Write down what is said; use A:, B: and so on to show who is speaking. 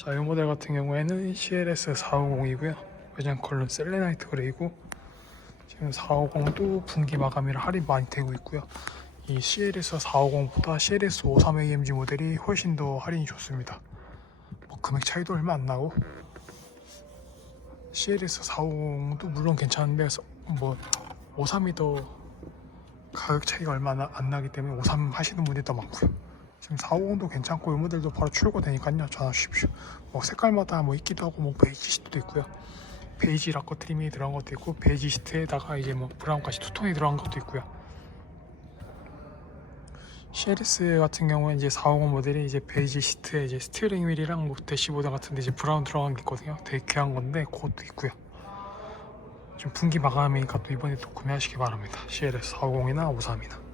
A: 자, 이 모델 같은 경우에는 CLS 450이고요. 외장 컬러는 셀레나이트 그레이고 지금 450도 분기 마감이라 할인 많이 되고 있고요. 이 CLS 450보다 CLS 53AMG 모델이 훨씬 더 할인이 좋습니다. 뭐 금액 차이도 얼마 안 나고 CLS 450도 물론 괜찮은데 뭐 53이 더 가격 차이가 얼마 나- 안 나기 때문에 53 하시는 분들이 더 많고요. 지금 450도 괜찮고 이 모델도 바로 출고되니까요. 전화 주십시오. 뭐 색깔마다 뭐 있기도 하고 뭐 베이지 시트도 있고요. 베이지 락커 트림이 들어간 것도 있고 베이지 시트에다가 이제 뭐 브라운까지 투톤이 들어간 것도 있고요. CLS 같은 경우에 이제 450 모델이 이제 베이지 시트에 이제 스티어링 휠이랑 뭐 대시보드 같은데 이제 브라운 들어간 게 있거든요. 되게 귀한 건데 그것도 있고요. 좀 분기 마감이니까 또 이번에 또 구매하시기 바랍니다. CLS 450이나 53이나.